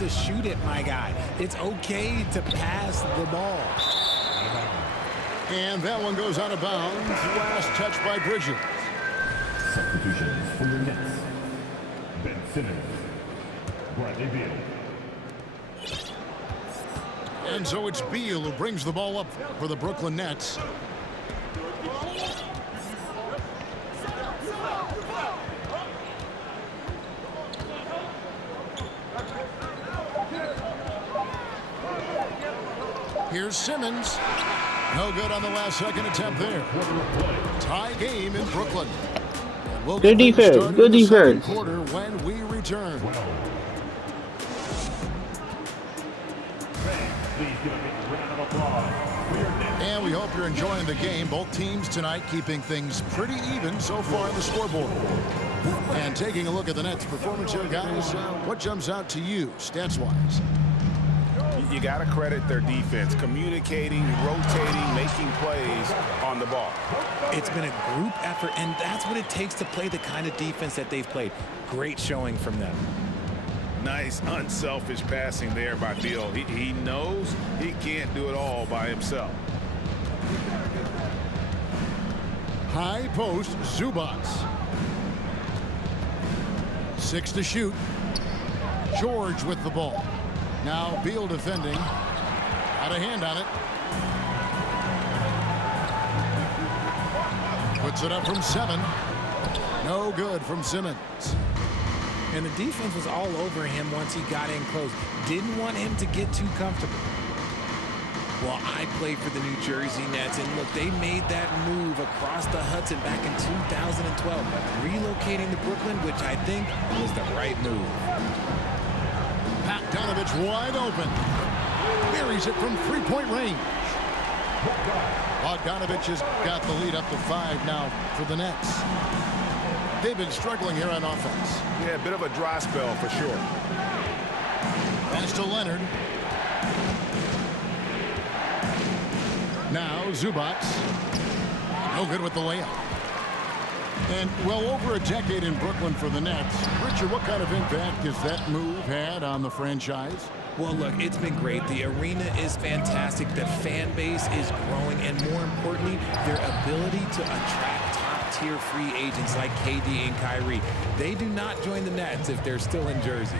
to shoot it, my guy. It's okay to pass the ball. And that one goes out of bounds. Last touch by Bridges. Substitutions for your Nets. Ben Simmons. Bradley Beal. And so it's Beal who brings the ball up for the Brooklyn Nets. Here's Simmons. No good on the last second attempt there. Tie game in Brooklyn. We'll Good defense. Good defense. Quarter when we return. And we hope you're enjoying the game. Both teams tonight keeping things pretty even so far on the scoreboard. And taking a look at the Nets' performance here, guys, what jumps out to you stats-wise? You got to credit their defense, communicating, rotating, making plays on the ball. It's been a group effort, and that's what it takes to play the kind of defense that they've played. Great showing from them. Nice, unselfish passing there by Beal. He knows he can't do it all by himself. High post, Zubac. 6 to shoot. George with the ball. Now Beal defending. Got a hand on it. Puts it up from 7. No good from Simmons. And the defense was all over him once he got in close. Didn't want him to get too comfortable. Well, I played for the New Jersey Nets, and look, they made that move across the Hudson back in 2012, relocating to Brooklyn, which I think was the right move. Bogdanovich wide open. Buries it from three-point range. Bogdanovich has got the lead up to 5 now for the Nets. They've been struggling here on offense. Yeah, a bit of a dry spell for sure. Pass to Leonard. Now Zubac. No good with the layup. And well over a decade in Brooklyn for the Nets. Richard, what kind of impact has that move had on the franchise? Well, look, it's been great. The arena is fantastic. The fan base is growing. And more importantly, their ability to attract top-tier free agents like KD and Kyrie. They do not join the Nets if they're still in Jersey.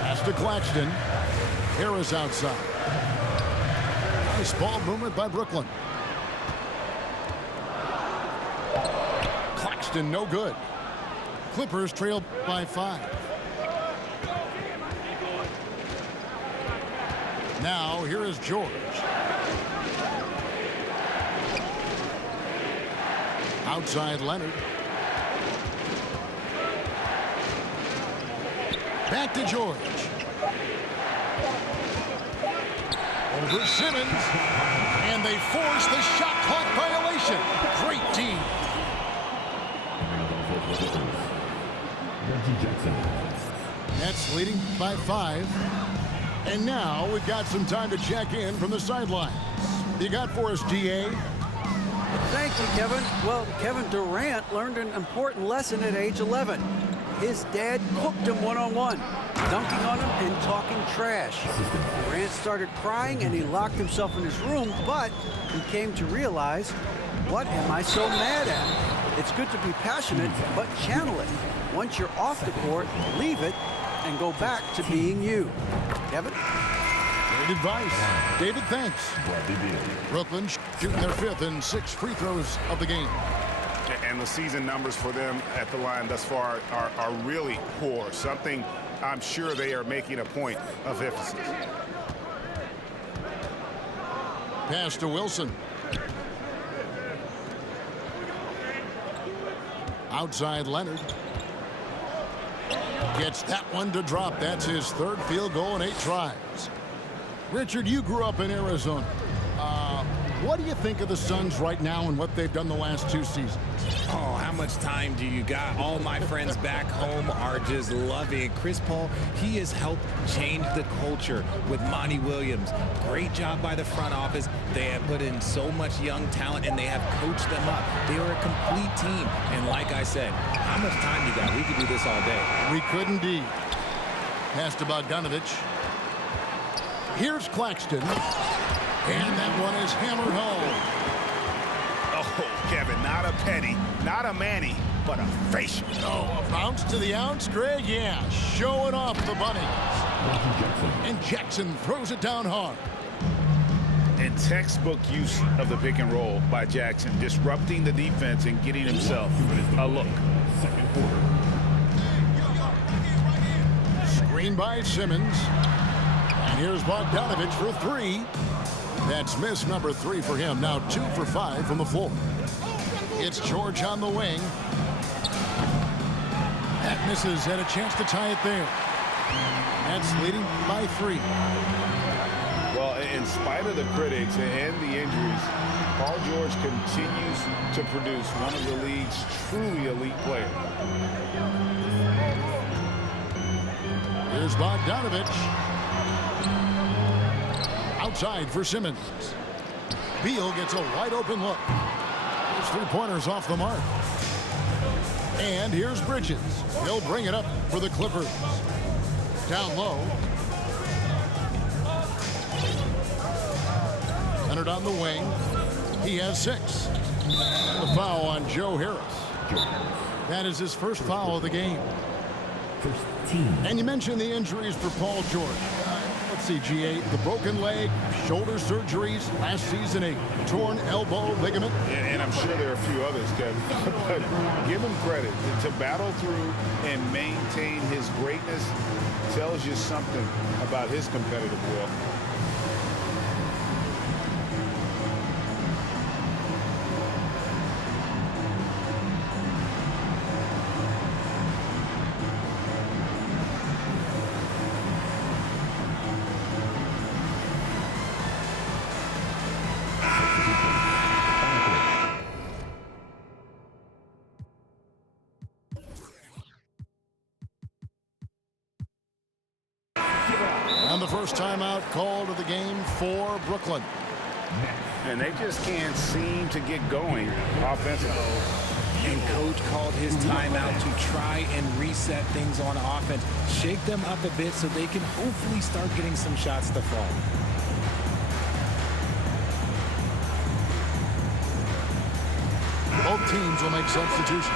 Pass to Claxton. Harris outside. Nice ball movement by Brooklyn. Claxton no good. Clippers trail by 5. Now here is George. Outside Leonard. Back to George. Over Simmons. And they force the shot clock violation. Great team. Nets leading by 5. And now we've got some time to check in from the sidelines. You got for us, GA? Thank you, Kevin. Well, Kevin Durant learned an important lesson at age 11. His dad cooked him one-on-one, dunking on him and talking trash. Durant started crying and he locked himself in his room, but he came to realize, what am I so mad at? It's good to be passionate, but channel it. Once you're off the court, leave it and go back to being you. Kevin? Great advice. David, thanks. Brooklyn shooting their 5th and 6 free throws of the game. And the season numbers for them at the line thus far are really poor. Something I'm sure they are making a point of emphasis. Pass to Wilson. Outside Leonard. Gets that one to drop. That's his 3rd field goal in 8 tries. Richard, you grew up in Arizona. What do you think of the Suns right now and what they've done the last 2 seasons? Oh, how much time do you got? All my friends back home are just loving it. Chris Paul, he has helped change the culture with Monty Williams. Great job by the front office. They have put in so much young talent, and they have coached them up. They are a complete team. And like I said, how much time you got? We could do this all day. We could indeed. Pass to Bogdanovich. Here's Claxton. And that one is hammered home. Oh, Kevin, not a penny, not a Manny, but a facial. Oh, a bounce to the ounce, Greg? Yeah, showing off the bunnies. And Jackson throws it down hard. And textbook use of the pick and roll by Jackson, disrupting the defense and getting himself a look. Second quarter. Screen by Simmons. And here's Bogdanovich for three. That's miss number 3 for him. Now 2 for 5 from the floor. It's George on the wing. That misses, and a chance to tie it there. That's leading by 3. Well, in spite of the critics and the injuries, Paul George continues to produce one of the league's truly elite players. Here's Bogdanovich. Outside for Simmons. Beal gets a wide open look. There's 3-pointers off the mark. And here's Bridges. He'll bring it up for the Clippers. Down low. Leonard on the wing. He has 6. And the foul on Joe Harris. That is his first foul of the game. First team. And you mentioned the injuries for Paul George. Let's see, G8, the broken leg, shoulder surgeries, last season a torn elbow ligament. And I'm sure there are a few others, Kevin. But give him credit. To battle through and maintain his greatness tells you something about his competitive will. And the first timeout called of the game for Brooklyn. And they just can't seem to get going offensively. And coach called his timeout to try and reset things on offense. Shake them up a bit so they can hopefully start getting some shots to fall. Both teams will make substitutions.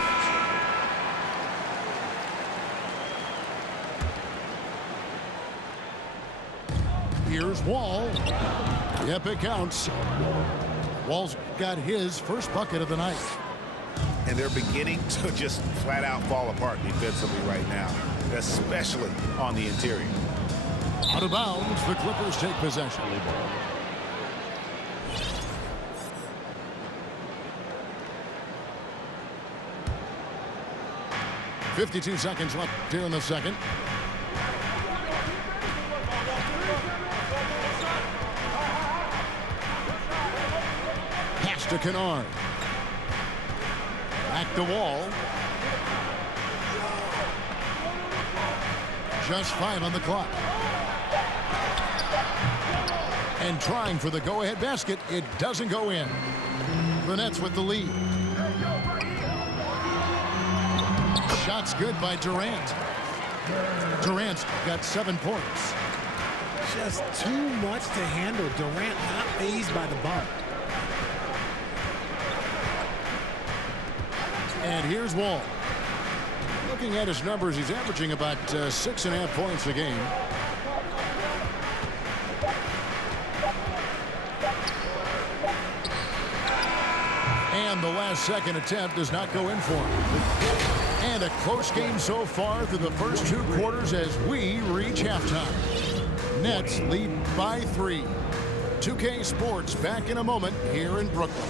Here's Wall. Yep, it counts. Wall's got his first bucket of the night. And they're beginning to just flat out fall apart defensively right now, especially on the interior. Out of bounds, the Clippers take possession. 52 seconds left here in the second. Pass to Kennard. Back to Wall. Just 5 on the clock. And trying for the go-ahead basket, it doesn't go in. The Nets with the lead. Shots good by Durant. Durant's got 7 points. Just too much to handle. Durant not fazed by the bump. And here's Wall. Looking at his numbers, he's averaging about 6.5 points a game. And the last second attempt does not go in for him. And a close game so far through the first 2 quarters as we reach halftime. Nets lead by 3. 2K Sports back in a moment here in Brooklyn.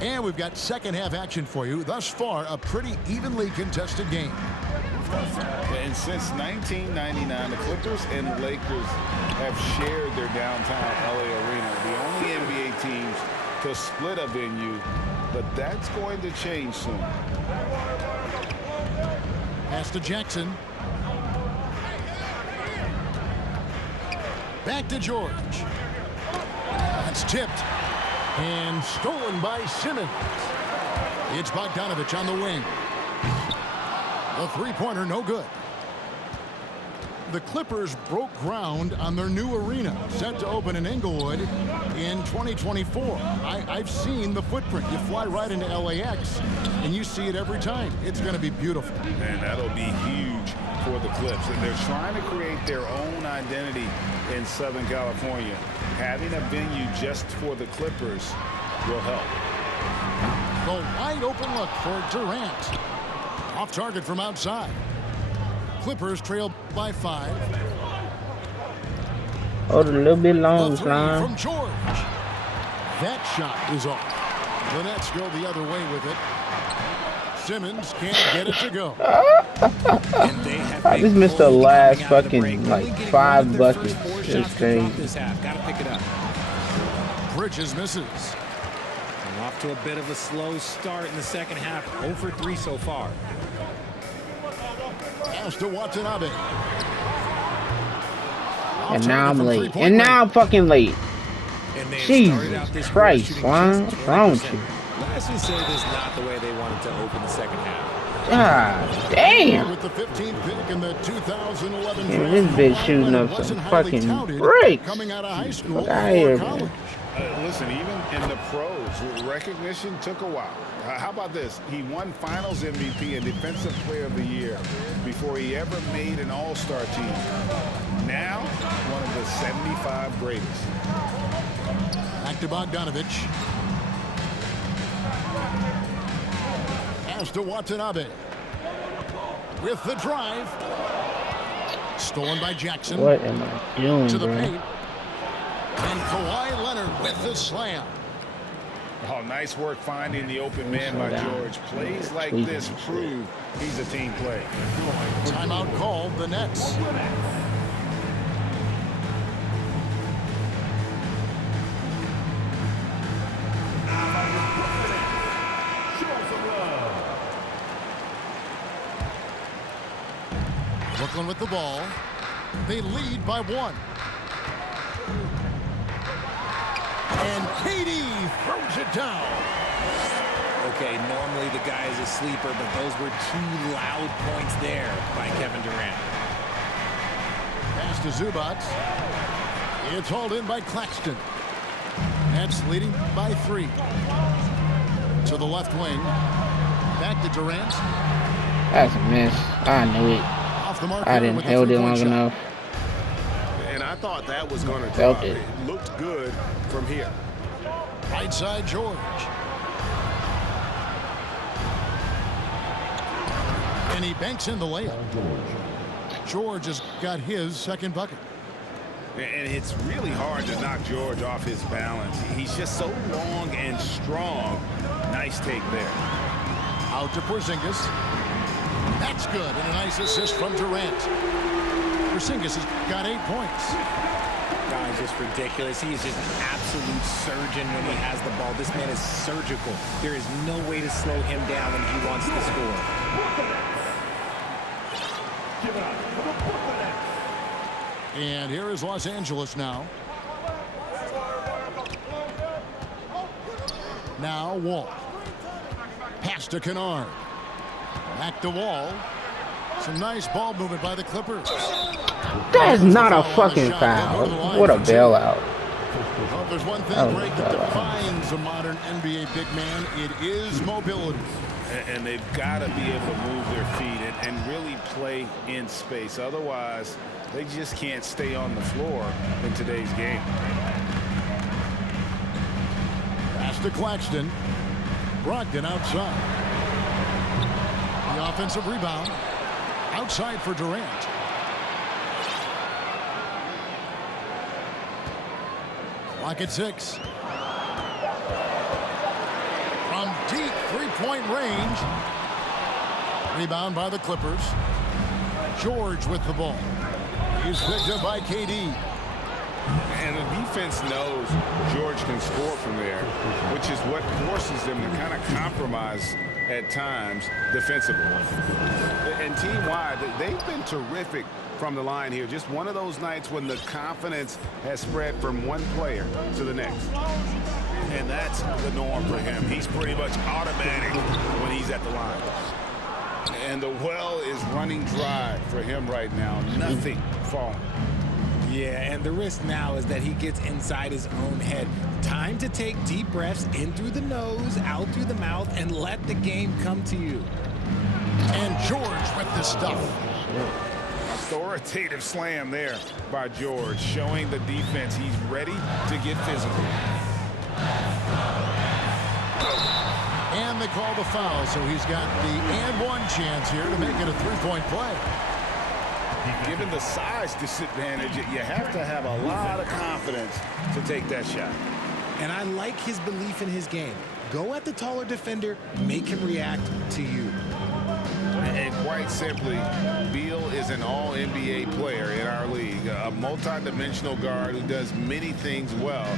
And we've got second half action for you. Thus far, a pretty evenly contested game. And since 1999, the Clippers and Lakers have shared their downtown LA arena. The only NBA teams to split a venue, but that's going to change soon. Pass to Jackson. Back to George. That's tipped and stolen by Simmons. It's Bogdanovich on the wing. The three-pointer, no good. The Clippers broke ground on their new arena, set to open in Inglewood in 2024. I've seen the footprint. You fly right into LAX, and you see it every time. It's going to be beautiful. And that'll be huge for the Clips. And they're trying to create their own identity in Southern California. Having a venue just for the Clippers will help. The wide open look for Durant. Off target from outside. Clippers trail by 5. Oh, a little bit long, The three Slime. from George. That shot is off. The Nets go the other way with it. Simmons can't get it to go. And they have I big just missed the pull last coming out of the fucking, break. like, Only getting 5 one of their buckets. first 4 It's shots to crazy. drop this half. Got to pick it up. Bridges misses. And off to a bit of a slow start in the second half. 0 for 3 so far. Pass to Watanabe. And now I'm late. And now I'm fucking late. And they Jesus started out this Christ, shooting Juan. just What's wrong with 20%. you? Let's just say this is not the way they wanted to open the second half. God damn. With the 15th pick in the 2011 Yeah, draft, this bitch Kawhi shooting Leonard up wasn't some highly fucking touted bricks. coming out of high school Fuck outta or here, college. man. Listen, even in the pros, recognition took a while. How about this? He won Finals MVP and Defensive Player of the Year before he ever made an All-Star team. Now, one of the 75 greatest. Back to Bogdanovich. Pass to Watanabe. With the drive. Stolen by Jackson. What am I doing, To the bro? paint. And Kawhi Leonard with the slam. Oh, nice work finding the open man by George. Plays like this prove he's a team play. Timeout called, the Nets. Brooklyn with the ball. They lead by 1. And KD throws it down. Okay, normally the guy is a sleeper, but those were 2 loud points there by Kevin Durant. Pass to Zubac. It's hauled in by Claxton. Nets leading by 3. To the left wing. Back to Durant. That's a miss. I knew it. Off the mark. I didn't hold it long enough. And I thought that was going to Felt drop. it. It looked good from here. Right side, George. And he banks in the layup. George has got his second bucket. And it's really hard to knock George off his balance. He's just so long and strong. Nice take there. Out to Porzingis. That's good. And a nice assist from Durant. Porzingis has got 8 points. Guy's just ridiculous. He is just an absolute surgeon when he has the ball. This man is surgical. There is no way to slow him down when he wants to score. And here is Los Angeles now. Now Wall. Pass to Kennard. Back to Wall. Some nice ball movement by the Clippers. That is not a fucking foul. What a bailout. Well, if there's one thing, Oh, Greg, that God. defines a modern NBA big man, it is mobility. And they've got to be able to move their feet and really play in space. Otherwise, they just can't stay on the floor in today's game. Pass to Claxton. Brogdon outside. The offensive rebound. Outside for Durant. Clock at 6. From deep three-point range. Rebound by the Clippers. George with the ball. He's picked up by KD. And the defense knows George can score from there, which is what forces them to kind of compromise at times defensively. And team-wide, they've been terrific from the line here. Just one of those nights when the confidence has spread from one player to the next. And that's the norm for him. He's pretty much automatic when he's at the line. And the well is running dry for him right now. Nothing falling. Yeah, and the risk now is that he gets inside his own head. Time to take deep breaths in through the nose, out through the mouth, and let the game come to you. And George with the stuff. Authoritative slam there by George, showing the defense he's ready to get physical. And they call the foul, so he's got the and one chance here to make it a three-point play. Given the size disadvantage, you have to have a lot of confidence to take that shot. And I like his belief in his game. Go at the taller defender, make him react to you. And quite simply, Beal is an all-NBA player in our league, a multi-dimensional guard who does many things well,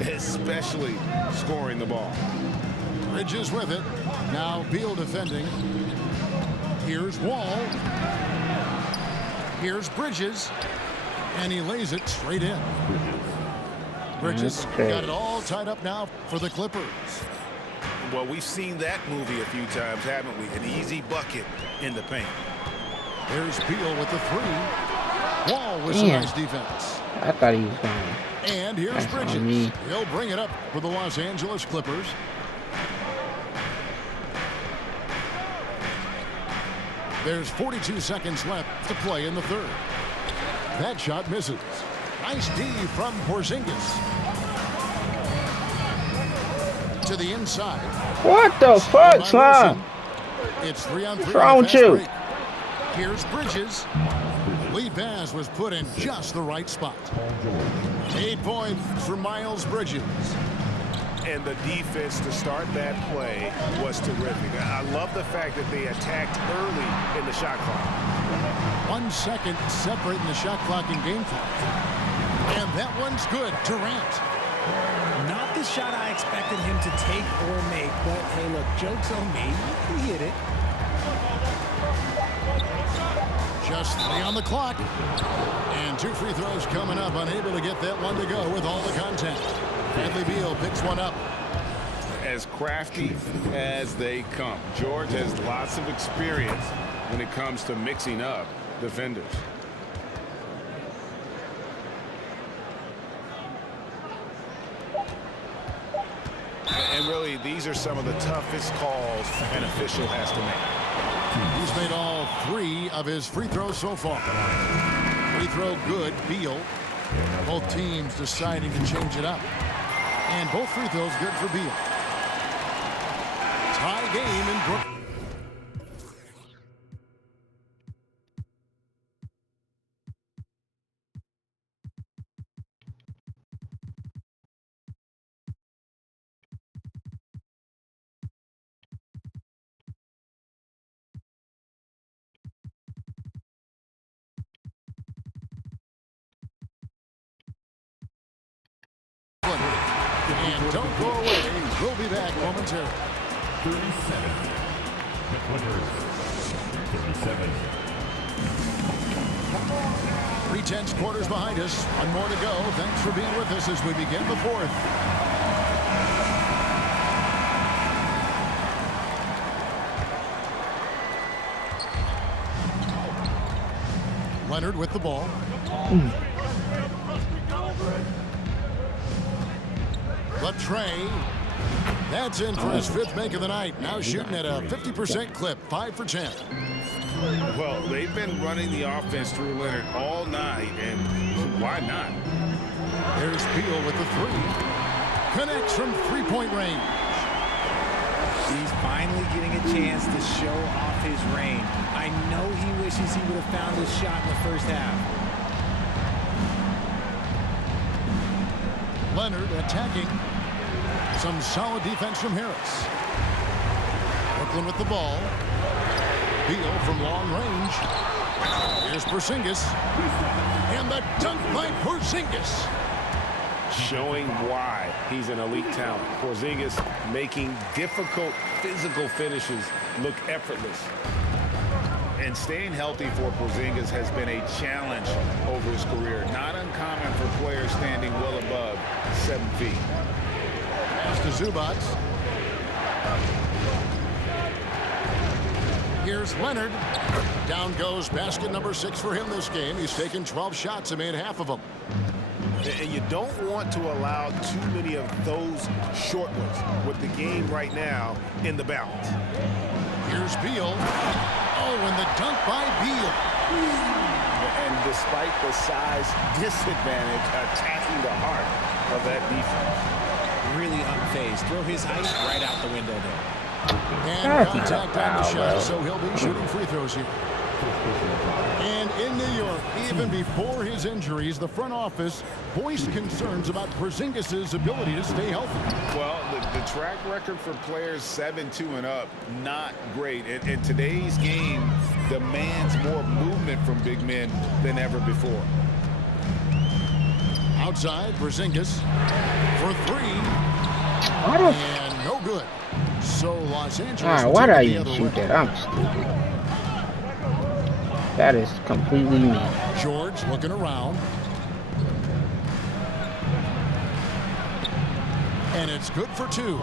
especially scoring the ball. Bridges with it. Now Beal defending. Here's Wall. Here's Bridges. And he lays it straight in. Bridges got it all tied up now for the Clippers. Well, we've seen that movie a few times, haven't we? An easy bucket in the paint. There's Beal with the three. Wall with some nice defense. I thought he was going. And here's Bridges. He'll bring it up for the Los Angeles Clippers. There's 42 seconds left to play in the third. That shot misses. Nice D from Porzingis. To the inside. What the fuck, son? It's 3-on-3. What's wrong with you? Here's Bridges. Lead pass was put in just the right spot. 8 points for Miles Bridges. And the defense to start that play was terrific. I love the fact that they attacked early in the shot clock. 1 second separating the shot clock and game clock. And that one's good. Durant. Not the shot I expected him to take or make, but hey, look, joke's on me. He hit it. Just 3 on the clock. And 2 free throws coming up. Unable to get that one to go with all the contact. Bradley Beal picks one up. As crafty as they come. George has lots of experience when it comes to mixing up defenders. And really, these are some of the toughest calls an official has to make. He's made all 3 of his free throws so far. Free throw good, Beal. Both teams deciding to change it up. And both free throws good for Beal. Tie game in Brooklyn. And don't go away. We'll be back momentarily. 37. The Clippers. 37. 3/10 quarters behind us. 1 more to go. Thanks for being with us as we begin the fourth. Leonard with the ball. Latrey. That's in for his 5th make of the night. Now shooting at a 50% clip. 5 for 10. Well, they've been running the offense through Leonard all night, and why not? There's Beal with the 3. Connects from 3-point range. He's finally getting a chance to show off his range. I know he wishes he would have found his shot in the first half. Leonard attacking. Some solid defense from Harris. Brooklyn with the ball. Beal from long range. Here's Porzingis. And the dunk by Porzingis. showing why he's an elite talent. Porzingis making difficult physical finishes look effortless. And staying healthy for Porzingis has been a challenge over his career. Not uncommon for players standing well above 7 feet. Pass to Zubac. Here's Leonard. Down goes basket number 6 for him this game. He's taken 12 shots and made half of them. And you don't want to allow too many of those short ones with the game right now in the balance. Here's Beal. Oh, and the dunk by Beal. And despite the size disadvantage, attacking the heart of that defense. Really unfazed. Throw his height right out the window there. And contact on the shot, so he'll be shooting free throws here. And in New York, even before his injuries, the front office voiced concerns about Porzingis' ability to stay healthy. Well, the track record for players 7-2 and up, not great. And today's game demands more movement from big men than ever before. Outside, Porzingis for 3. And no good. So Los Angeles. Why did I even shoot that? I'm stupid. That is completely me. George looking around. And it's good for 2.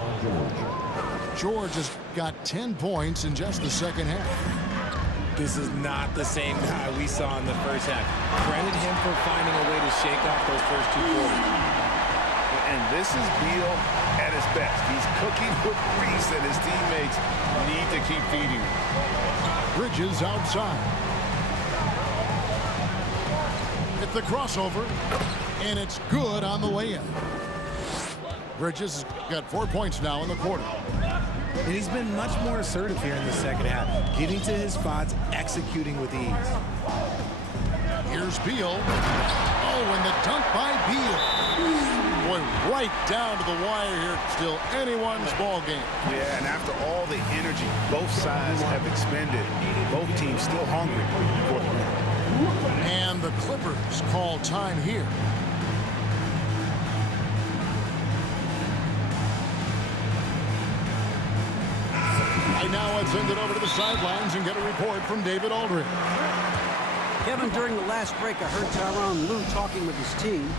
George has got 10 points in just the second half. This is not the same guy we saw in the first half. Credit him for finding a way to shake off those first 2 quarters. And this is Beal at his best. He's cooking with grease, and his teammates need to keep feeding him. Bridges outside. At the crossover, and it's good on the way in. Bridges has got 4 points now in the quarter. And he's been much more assertive here in the second half, getting to his spots, executing with ease. Here's Beal. Oh, and the dunk by Beal. Boy, right down to the wire here. Still anyone's ball game. Yeah, and after all the energy both sides have expended, both teams still hungry for the win. And the Clippers call time here. Right now, let's send it over to the sidelines and get a report from David Aldridge. Kevin, during the last break, I heard Tyronn Lue talking with his team.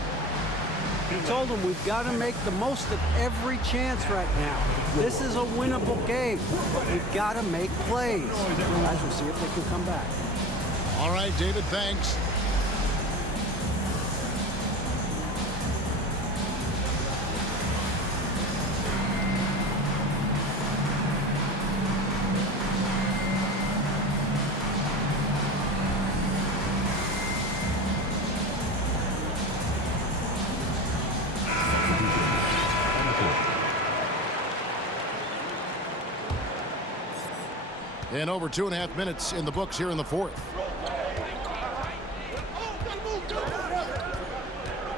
He told them we've got to make the most of every chance right now. This is a winnable game, but we've got to make plays. Guys, we'll see if they can come back. All right, David, thanks. And over 2.5 minutes in the books here in the fourth.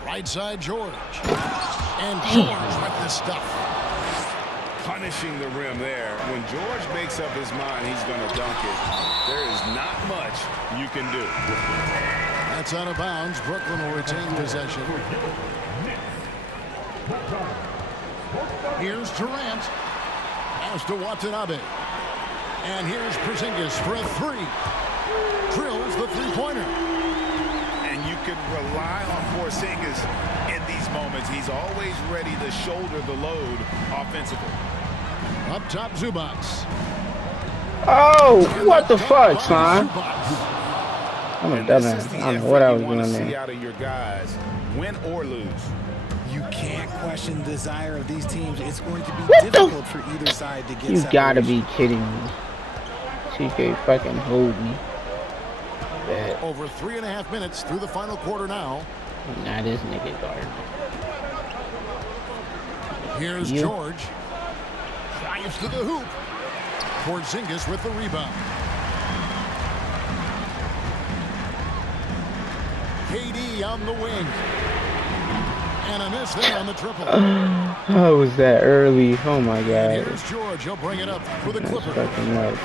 Right side, George. And George with the stuff. Punishing the rim there. When George makes up his mind he's going to dunk it, there is not much you can do. That's out of bounds. Brooklyn will retain possession. Here's Durant. Pass to Watanabe. And here's Porzingis for a 3. Drills the three-pointer. And you can rely on Porzingis in these moments. He's always ready to shoulder the load offensively. Up top, Zubac. Oh, what the fuck, son? I'm a dumbass. I don't know what I was doing See there. out of your guys, win or lose. You can't question the desire of these teams. It's going to be What the- difficult for either side to get You gotta separation. be kidding me. TK fucking hold me. Bad. Over 3.5 minutes through the final quarter now. Nah, this nigga guard. Here's Yeah. George. Drives to the hoop. Porzingis with the rebound. KD on the wing. And a miss there on the triple. How was that early? Oh my And god. here's George. He'll bring it up for the That's Clippers. fucking nuts.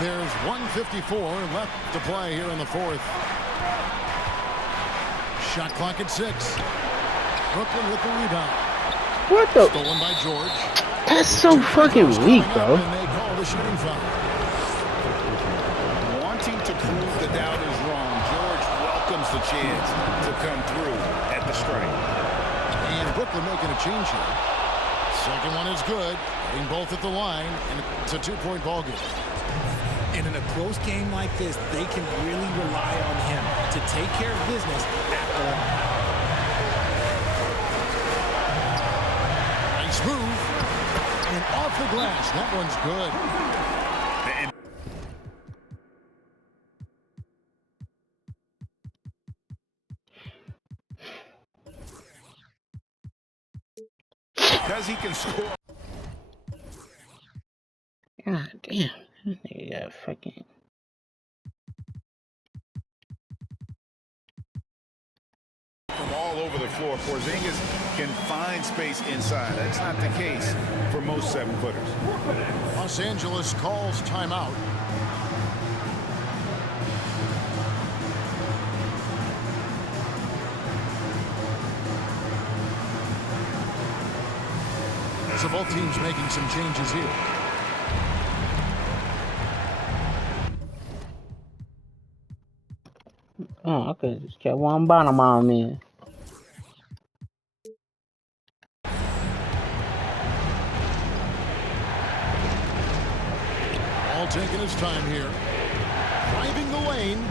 There's 1:54 left to play here in the fourth. Shot clock at 6. Brooklyn with the rebound. What the? Stolen by George. That's so fucking weak, bro. And they call the shooting foul. Wanting to prove the doubters wrong, George welcomes the chance to come through at the strike. And Brooklyn making a change here. Second one is good. Hitting both at the line, and it's a 2-point ball game. And in a close game like this, they can really rely on him to take care of business at the line. Nice move. And off the glass. That one's good. Because he can score. God damn. This nigga got fucking. From all over the floor, Porzingis can find space inside. That's not the case for most 7-footers. Los Angeles calls timeout. So both teams making some changes here. Oh, I could just kept one bottom on me. All taking his time here. Driving the lane.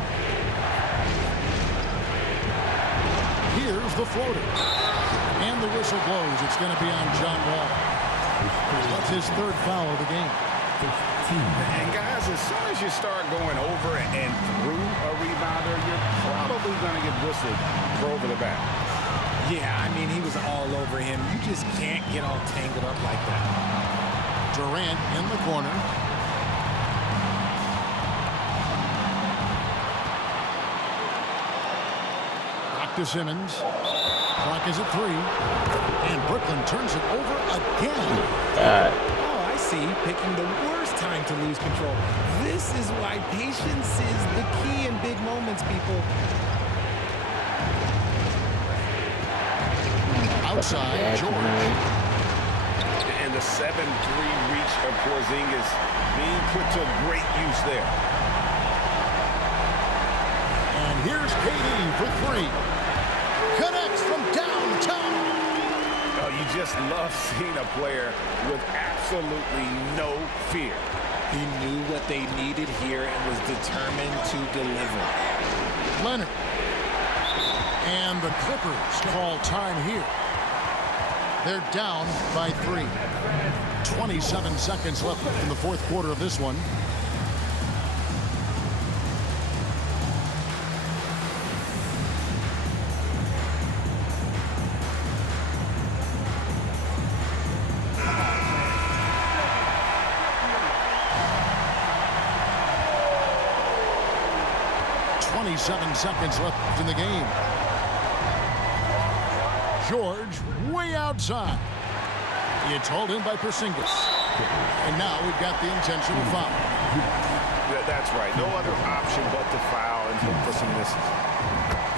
Here's the floater. And the whistle blows. It's going to be on John Wall. That's his 3rd foul of the game. And guys, as soon as you start going over and through a rebounder, you're probably going to get whistled for over the back. Yeah, I mean, he was all over him. You just can't get all tangled up like that. Durant in the corner. Back to Simmons. Clock is at 3. And Brooklyn turns it over again. Oh, I see. Picking the worst time to lose control. This is why patience is the key in big moments, people. Outside, George. And the 7-3 reach of Porzingis being put to great use there. And here's KD for 3. Connects from downtown. Oh, you just love seeing a player with absolutely no fear. He knew what they needed here and was determined to deliver. Leonard. And the Clippers call time here. They're down by 3. 27 seconds left in the 4th quarter of this one. Seven seconds left in the game. George way outside. It's hauled in by Porzingis. And now we've got the intentional foul. That's right. No other option but to foul and look for some misses.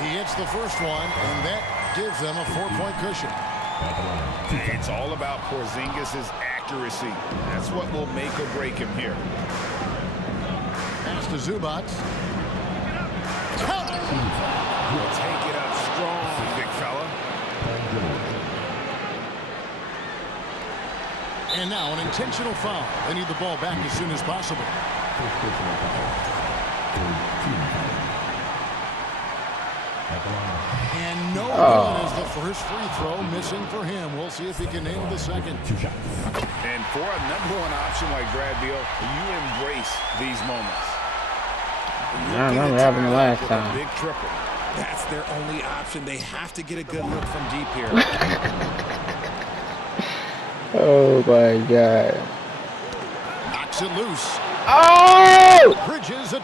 He hits the first one, and that gives them a 4-point cushion. It's all about Porzingis' accuracy. That's what will make or break him here. Pass to Zubac. He'll take it up strong, big fella. And now an intentional foul. They need the ball back as soon as possible. And no good as the first free throw missing for him. We'll see if he can nail the second. And for a #1 option like Brad Beal, you embrace these moments. I remember having the last time. Big triple. That's their only option. They have to get a good look from deep here. Oh my God. Knocks it loose. Oh! Bridges a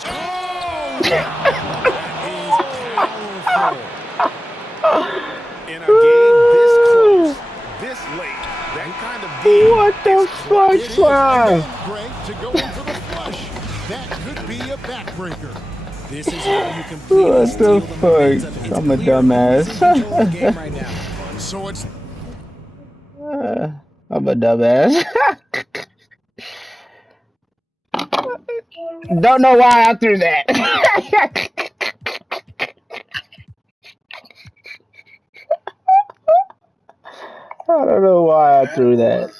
In a game this close, this late, that kind of game. What the fuck, man? Great to go in for the flush. That could be a backbreaker. This is how you completely What steal the the momentum. fuck? It's I'm a clear who's in control of the game right now. dumbass. So it's I'm a dumbass. Don't know why I threw that. I don't know why I threw that.